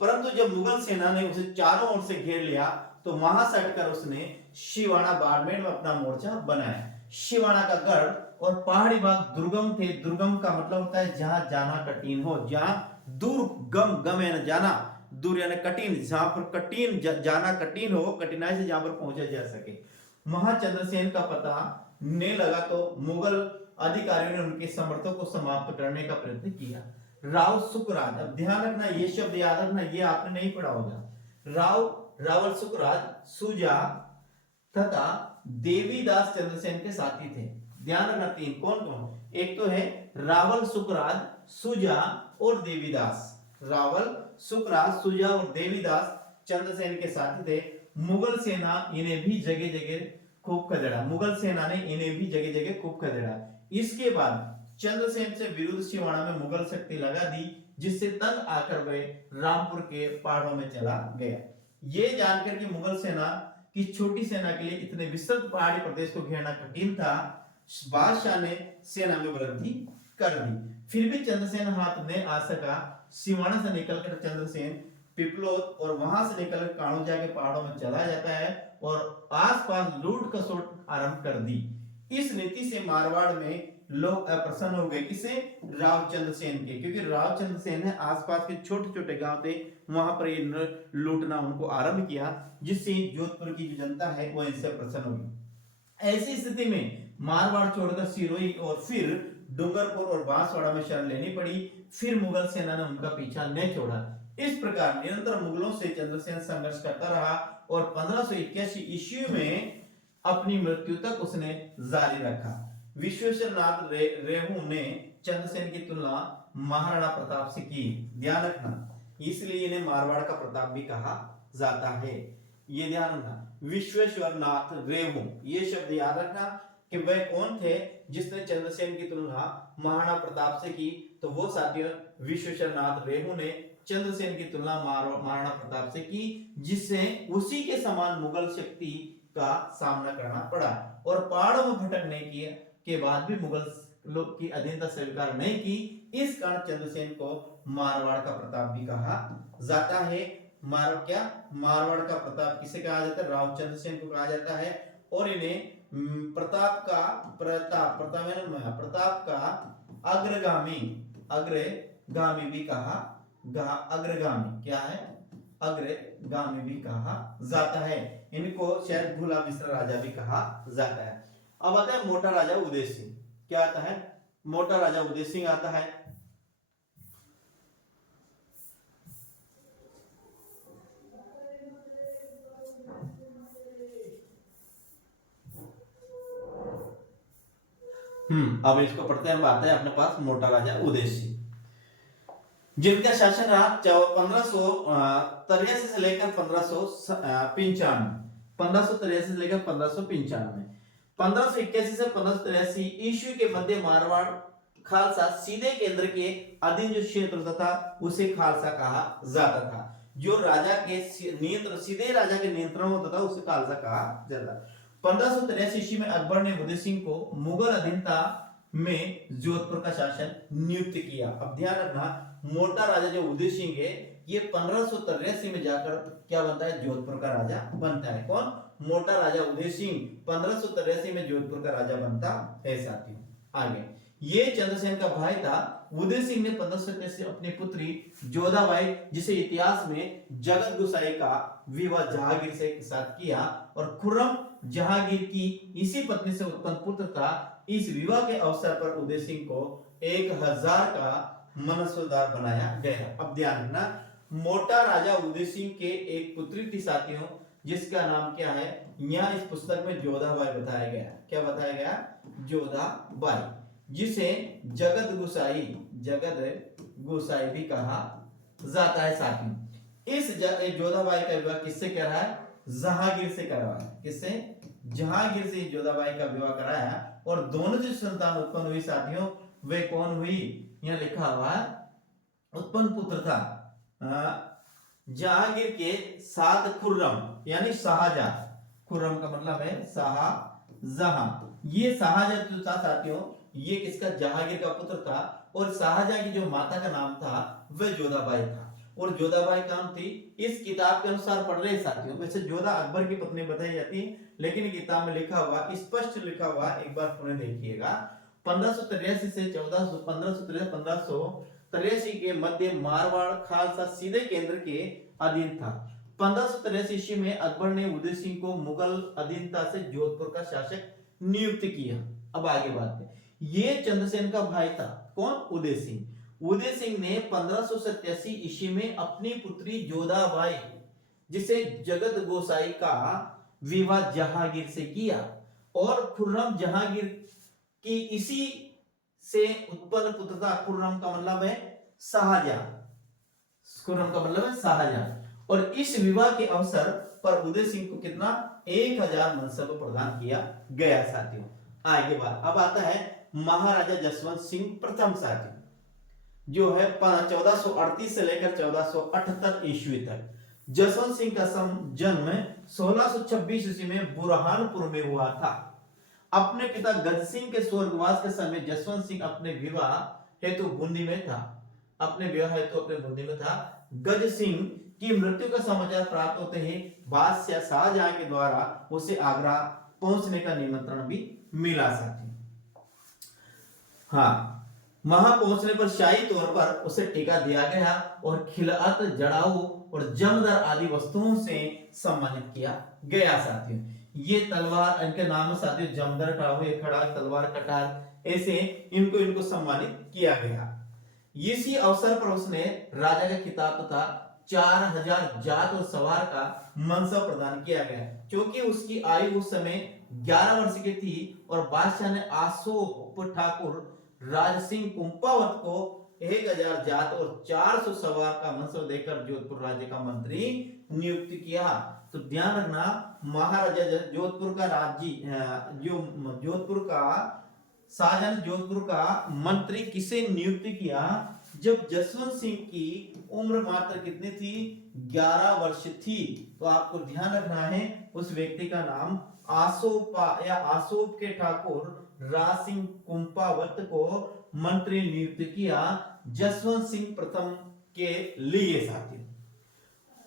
परंतु जब मुगल सेना ने उसे चारों ओर से घेर लिया तो वहां से हटकर उसने शिवाना बाड़मेर में अपना मोर्चा बनाया। शिवाना का गढ़ और पहाड़ी भाग दुर्गम थे। दुर्गम का मतलब होता है जहां जाना कठिन हो, जहां दुर्गम, गम यानी जाना, दूर यानी कठिन, जहां पर कठिन जाना कठिन हो, कठिनाई से जहां पर पहुंचा जा सके। वहां चंद्रसेन का पता ने लगा तो मुगल अधिकारियों ने उनके समर्थकों को समाप्त करने का प्रयत्न किया। राव सुखराज, अब ध्यान रखना ये शब्द याद रखना, ये आपने नहीं पढ़ा होगा। रावल सुखराज, सुजा तथा देवीदास चंद्रसेन के साथी थे। ध्यान रखना तीन, कौन कौन? एक तो है रावल सुखराज, सुजा और देवीदास। रावल सुखराज, सुजा और देवीदास चंद्रसेन के साथी थे। मुगल सेना इन्हें भी जगह जगह खूब खदेड़ा। मुगल सेना ने इन्हें भी जगह जगह खूब खदेड़ा। इसके बाद चंद्रसेन से विरुद्ध शिवाना में मुगल शक्ति लगा दी, जिससे तंग आकर वे रामपुर के पहाड़ों में चला गया। ये जानकर कि मुगल सेना की छोटी सेना के लिए इतने विस्तृत पहाड़ी प्रदेश को घेरना कठिन था, बादशाह ने सेना में वृद्धि कर दी। फिर भी चंद्रसेन हाथ नहीं आ सका। सिवाना से निकलकर चंद्रसेन पिपलोद और वहां से निकलकर काणोजा के पहाड़ों में चला जाता है और आसपास लूट खसोट आरंभ कर दी। इस नीति से मारवाड़ में लोग अप्रसन्न हो गए। किसे? रावचंद्र सेन के, क्योंकि रावचंद्र सेन ने आसपास के छोटे छोटे गांव थे वहां पर ये लूटना उनको आरंभ किया, जिससे जोधपुर की जो जनता है वो इनसे प्रसन्न होगी। ऐसी स्थिति में मारवाड़ छोड़कर सिरोही और फिर डूंगरपुर और बांसवाड़ा में शरण लेनी पड़ी। फिर मुगल सेना ने उनका पीछा नहीं छोड़ा। इस प्रकार निरंतर मुगलों से चंद्रसेन संघर्ष करता रहा और 1581 ईस्वी में अपनी मृत्यु तक उसने जारी रखा। विश्वेश्वर नाथ रेहू ने चंद्रसेन की तुलना महाराणा प्रताप से की, ध्यान रखना, इसलिए इन्हें मारवाड़ का प्रताप भी कहा जाता है। ये ध्यान रखना, विश्वेश्वर नाथ रेहू, ये शब्द याद रखना कि वह कौन थे जिसने चंद्रसेन की तुलना महाराणा प्रताप से की। तो वो साथियों विश्वेश्वर नाथ रेहू ने चंद्रसेन की तुलना महाराणा प्रताप से की, जिससे उसी के समान मुगल शक्ति का सामना करना पड़ा और पहाड़ों में भटकने के बाद भी मुगल लोग की अधीनता स्वीकार नहीं की। इस कारण चंद्रसेन को मारवाड़ का प्रताप भी कहा जाता है। मारवाड़ का प्रताप किसे कहा जाता है? रावचंद्र सेन को कहा जाता है। और इन्हें प्रताप का अग्रगामी भी कहा, अग्रगामी क्या है? अग्रगामी भी कहा जाता है। इनको शायद भूला मिश्र राजा भी कहा जाता है। अब आता है मोटा राजा उदय सिंह। क्या आता है? मोटा राजा उदय सिंह आता है। अब इसको पढ़ते हैं। हम आता है अपने पास मोटा राजा उदय सिंह, जिनका शासन रहा 1583 से लेकर 1595, 1583 से लेकर 1595। 1581 से 1583 ईस्वी के मध्य मारवाड़ खालसा सीधे केंद्र के अधीन जो क्षेत्र था उसे खालसा कहा जाता था। जो राजा के नियंत्रण, सीधे राजा के नियंत्रण होता था उसे खालसा कहा जाता। 1583 ईस्वी में अकबर ने उदय सिंह को मुगल अधीनता में जोधपुर का शासन नियुक्त किया। अब ध्यान रखना, मोटा राजा जो उदय सिंह है ये 1583 में जाकर क्या बनता है? जोधपुर का राजा बनता है। कौन? मोटा राजा उदय सिंह 1583 में जोधपुर का राजा बनता है। साथियों आगे, ये चंद्रसेन का भाई था। उदय सिंह ने 1583 अपनी पुत्री जोधाबाई, जिसे इतिहास में जगत गुसाई का विवाह जहांगीर से साथ किया और खुर्रम जहांगीर की इसी पत्नी से उत्पन्न पुत्र था। इस विवाह के अवसर पर उदय सिंह को 1000 का मनसबदार बनाया गया। अब ध्यान रखना, मोटा राजा उदय सिंह के एक पुत्री थी साथियों, जिसका नाम क्या है? यहाँ इस पुस्तक में जोधाबाई बताया गया। क्या बताया गया? जोधाबाई, जिसे जगत गुसाई भी कहा जाता है। साथियों इस जोधाबाई का विवाह किससे करा है? जहांगीर से करवाया है। किससे? जहांगीर से जोधाबाई का विवाह कराया और दोनों जो संतान उत्पन्न हुई साथियों वे कौन हुई? यहाँ लिखा हुआ है उत्पन्न पुत्र था जहांगीर के साथ खुर्रम, यानी शाहजहां। खुर्रम का मतलब है शाहजहां। ये शाहजहां जो था साथियों ये किसका? जहांगीर का पुत्र था। और शाहजहां की जो माता का नाम था वह जोधाबाई था। और जोधाबाई कौन थी? इस किताब के अनुसार पढ़ रहे साथियों, वैसे जोधा अकबर की पत्नी बताई जाती है, लेकिन किताब में लिखा हुआ स्पष्ट लिखा हुआ, एक बार पुनः देखिएगा। 1583 से 1583 के मध्य मारवाड़ खालसा सीधे केंद्र के अधीन था। 1583 ईस्वी में अकबर ने उदय सिंह को मुगल अधीनता से जोधपुर का शासक नियुक्त किया। अब आगे बात है, ये चंद्रसेन का भाई था। कौन? उदय सिंह। उदय सिंह ने 1587 ईस्वी में अपनी पुत्री जोधाबाई, जिसे जगत गोसाई का विवाह जहांगीर से किया और खुर्रम जहांगीर की इसी से उत्पन्न पुत्र था। खुर्रम का मतलब है शाहजहां। खुर्रम का मतलब है शाहजहां। और इस विवाह के अवसर पर उदय सिंह को कितना? 1000 मनसब प्रदान किया गया। साथियों आगे बात, अब आता है महाराजा जसवंत सिंह प्रथम साथियों, जो है 1438 से लेकर 1478 ईस्वी तक। जसवंत सिंह का जन्म 1626 ईस्वी में बुरहानपुर में हुआ था। अपने पिता गज सिंह के स्वर्गवास के समय जसवंत सिंह अपने विवाह हेतु बूंदी में था। गज सिंह की मृत्यु का समाचार प्राप्त होते ही बादशाह शाहजहां के द्वारा उसे आगरा पहुंचने का निमंत्रण भी मिला साथी। हाँ, वहां पहुंचने पर शाही तौर पर उसे टीका दिया गया और खिलात, जड़ाऊ और जमदार आदि वस्तुओं से सम्मानित किया गया साथियों। ये तलवार, इनके नाम साथियों जमदार, टाहू, खड़ा, तलवार, कटार, ऐसे इनको सम्मानित किया गया। इसी अवसर पर उसने राजा का खिताब तथा 4000 जात और सवार का मनसब प्रदान किया गया। क्योंकि उसकी आयु उस समय 11 वर्ष की थी और बादशाह ने आसोप ठाकुर राज सिंह कुंपावत को 1000 जात और 400 सवार का मनसब देकर जोधपुर राज्य का मंत्री नियुक्त किया। तो ध्यान रखना, महाराजा जोधपुर का जो जोधपुर का शाहजहां ने जोधपुर का मंत्री किसे नियुक्त किया? जब जसवंत सिंह की उम्र मात्र कितनी थी? 11 वर्ष थी। तो आपको ध्यान रखना है उस व्यक्ति का नाम आसोप के ठाकुर राज सिंह कुंपावत को मंत्री नियुक्त किया जसवंत सिंह प्रथम के लिए साथी।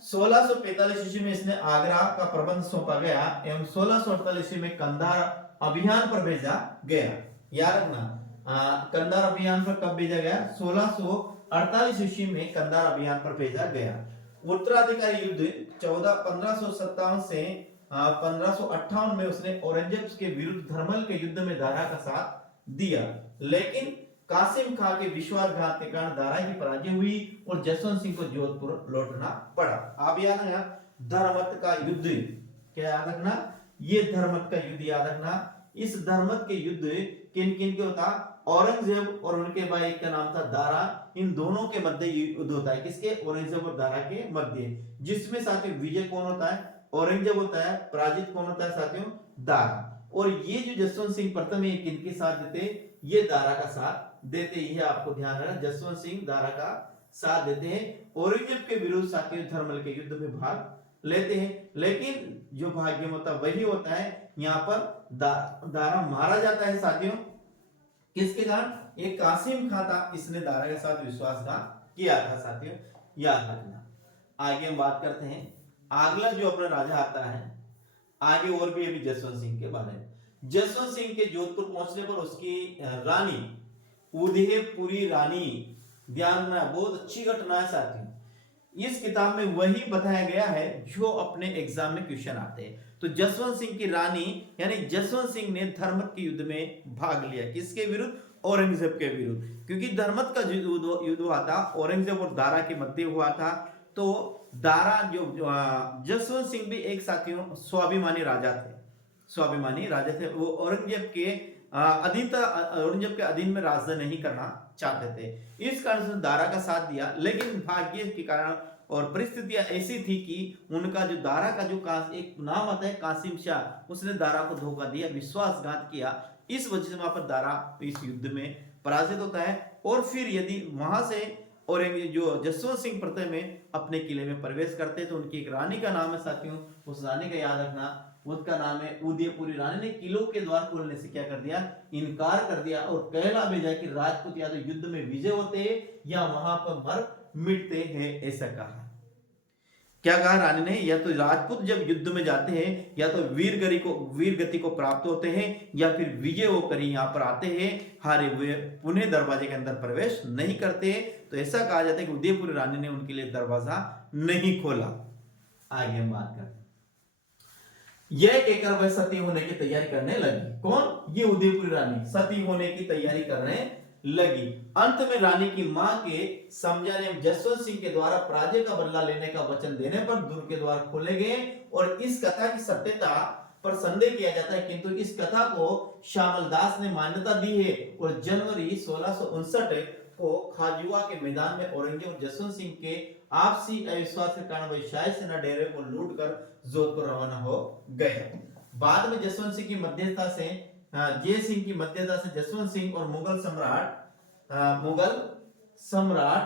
1645 ईस्वी में इसने आगरा का प्रबंध सौंपा गया एवं 1648 ईस्वी में कंधार अभियान पर भेजा गया। याद रखना, कंधार अभियान पर कब भेजा गया? 1648 ईस्वी में कंधार अभियान पर भेजा गया। उत्तराधिकारी युद्ध 1557 से 1558 में उसने औरंगजेब के विरुद्ध धर्मल के युद्ध में दारा का साथ दिया, लेकिन कासिम खां के विश्वासघात के कारण दारा की पराजय हुई और जसवंत सिंह को जोधपुर लौटना पड़ा। आप याद रखना, धर्मत का युद्ध, क्या याद रखना? ये धर्मत का युद्ध याद रखना। इस धर्मत के युद्ध किन किन के होता? औरंगजेब और उनके भाई का नाम था दारा, इन दोनों के मध्य युद्ध होता है। किसके? औरंगजेब और दारा के मध्य, जिसमें साथियों विजय कौन होता है? औरंगजेब होता है। पराजित कौन होता है साथियों? दारा। और ये जो जसवंत सिंह प्रथम है किनके साथ देते? ये दारा का साथ देते ही, आपको ध्यान रखना, जसवंत सिंह दारा का साथ देते हैं। औरंगजेब के विरुद्ध साथियों धर्मल के युद्ध में भाग लेते हैं, लेकिन जो भाग्य होता वही होता है। यहाँ पर दारा मारा जाता है साथियों, किसके कारण? एक कासिम खां था, इसने दारा के साथ विश्वासघात किया था साथियों, याद रखना। आगे हम बात करते हैं, अगला जो अपना राजा आता है, आगे और भी अभी जसवंत सिंह के बारे में। जसवंत सिंह के जोधपुर पहुंचने पर उसकी रानी उदयपुरी रानी, ध्यान रखना, बहुत अच्छी घटना है साथियों। इस किताब में वही बताया गया है जो अपने एग्जाम में क्वेश्चन आते हैं। तो जसवंत सिंह की रानी यानी जसवंत सिंह ने धर्मत के युद्ध में भाग लिया। किसके विरुद्ध? औरंगजेब के विरुद्ध। क्योंकि धर्मत का युद्ध हुआ था औरंगजेब और दारा के मध्य हुआ था। तो दारा जसवंत सिंह भी एक साथियों स्वाभिमानी राजा थे। वो औरंगजेब के औरंगजेब के अधीन में राज नहीं करना चाहते थे। इस कारण से दारा का साथ दिया, लेकिन भाग्य के कारण और परिस्थितियां ऐसी थी कि उनका जो दारा का जो एक नाम आता है कासिम शाह, उसने दारा को धोखा दिया, विश्वासघात किया। इस वजह से वहां पर दारा इस युद्ध में पराजित होता है। और फिर यदि वहां से और जो जसवंत सिंह प्रथम में अपने किले में प्रवेश करते तो उनकी एक रानी का नाम है साथियों, उस रानी का याद रखना, उसका नाम है उदयपुरी रानी ने किलों के द्वार खोलने से क्या कर दिया? इनकार कर दिया और कहला भेजा कि राजपूत या तो युद्ध में विजय होते हैं या वहां पर मर मिटते हैं, ऐसा कहा। क्या कहा रानी ने? या तो राजपूत जब युद्ध में जाते हैं या तो वीर गति को प्राप्त होते हैं या फिर विजय होकर यहाँ पर आते हैं, हारे हुए पुनः दरवाजे के अंदर प्रवेश नहीं करते। तो ऐसा कहा जाता है कि उदयपुरी रानी ने उनके लिए दरवाजा नहीं खोला। आगे हम बात करते हैं। यह कहकर वह सती होने की तैयारी करने लगी। कौन? ये उदयपुरी रानी सती होने की तैयारी करने लगी। अंत में रानी की मां के समझाने में जसवंत सिंह के द्वारा पराजय का बदला लेने का वचन देने पर दुर्ग के द्वार खोले गए और इस कथा की सत्यता पर संदेह किया जाता है, किंतु इस कथा को श्यामल दास ने मान्यता दी है और जनवरी 1659 को खाजुआ के मैदान में औरंगजेब और जसवंत सिंह के आपसी अविश्वास के कारण वह शाही सेना डेरे को लूटकर जोधपुर रवाना हो गए। बाद में जसवंत सिंह की मध्यस्थता से जय सिंह की मध्यस्थता से जसवंत सिंह और मुगल सम्राट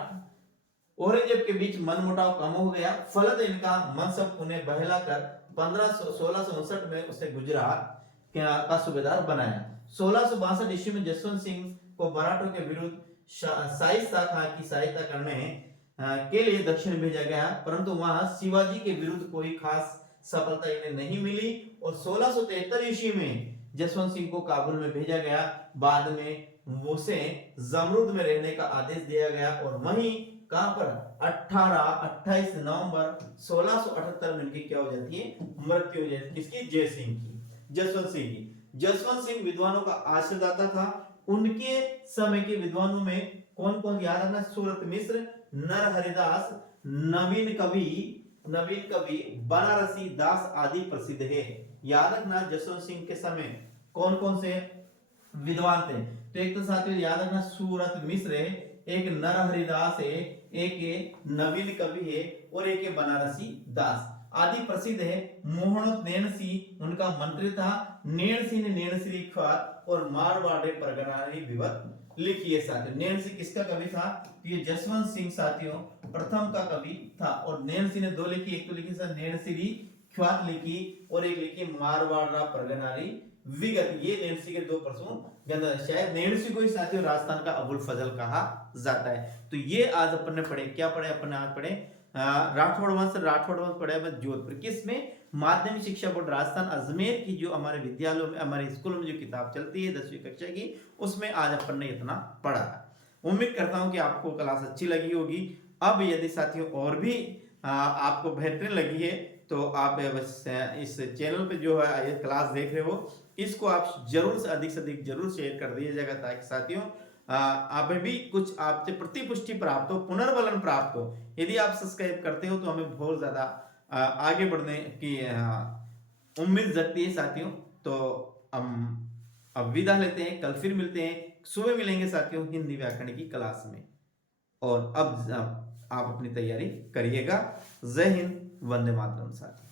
औरंगजेब के बीच मनमुटाव कम हो गया। फलत इनका मनसब उन्हें बहलाकर 1659 में उसे गुजरात का सूबेदार बनाया। 1662 ईस्वी में जसवंत सिंह को मराठों के विरुद्ध शाइस्ता खां की सहायता करने के लिए दक्षिण भेजा गया, परंतु वहां शिवाजी के विरुद्ध कोई खास सफलता इन्हें नहीं मिली और 1673 ईस्वी में जसवंत सिंह को काबुल में भेजा गया। बाद में उसे जमरुद में रहने का आदेश दिया गया और वहीं कहां पर 28 नवंबर 1678 में इनकी क्या हो जाती है, मृत्यु हो जाती है। किसकी? जय सिंह की, जसवंत सिंह की। जसवंत सिंह विद्वानों का आश्रयदाता था। उनके समय के विद्वानों में कौन कौन याद रखना? सूरत मिश्र, नरहरिदास, नवीन कवि, बनारसी दास आदि प्रसिद्ध है। याद रखना जसवंत सिंह के समय कौन कौन से विद्वान थे। तो एक तो साथियों याद रखना सूरत मिश्र है, एक नरहरिदास है, एक नवीन कवि है और एक बनारसी दास आदि प्रसिद्ध है। मोहन नैणसी उनका मंत्री था। नैणसी ने नैणसी ख्वात और मारवाड़े परगनारी विवत लिखी है साथियों। नैणसी किसका कवि था? ये जसवंत सिंह साथियों प्रथम का कवि था और नैणसी ने दो लिखी, एक तो लिखी सर नैणसी ख्वात लिखी और एक लिखी मारवाड़ा परगनारी विगत। ये नैणसी के दो प्रसून ग्रंथ, शायद नैणसी को ही साथियों राजस्थान का अबुल फजल कहा जाता है। तो ये आज अपन ने पढ़े, क्या पढ़े अपन ने आज पढ़े? राठौड़ वंश पढ़े जोधपुर। किसमें? माध्यमिक शिक्षा बोर्ड राजस्थान अजमेर की जो हमारे विद्यालयों में, हमारे स्कूलों में जो किताब चलती है 10वीं कक्षा की, उसमें आज अपन ने इतना पढ़ा है। उम्मीद करता हूं कि आपको क्लास अच्छी लगी होगी। अब यदि साथियों और भी आपको बेहतरीन लगी है तो आप बस इस चैनल पे जो है ये क्लास देख रहे हो, इसको आप जरूर से अधिक जरूर शेयर कर दीजिएगा ताकि साथियों आप भी कुछ आपसे प्रतिपुष्टि प्राप्त हो, पुनर्बलन प्राप्त हो। यदि आप सब्सक्राइब करते हो तो हमें बहुत ज्यादा आगे बढ़ने की उम्मीद जगती है साथियों। तो हम अब विदा लेते हैं, कल फिर मिलते हैं, सुबह मिलेंगे साथियों हिंदी व्याकरण की क्लास में। और अब आप अपनी तैयारी करिएगा। जय हिंद, वंदे मातरम साथियों।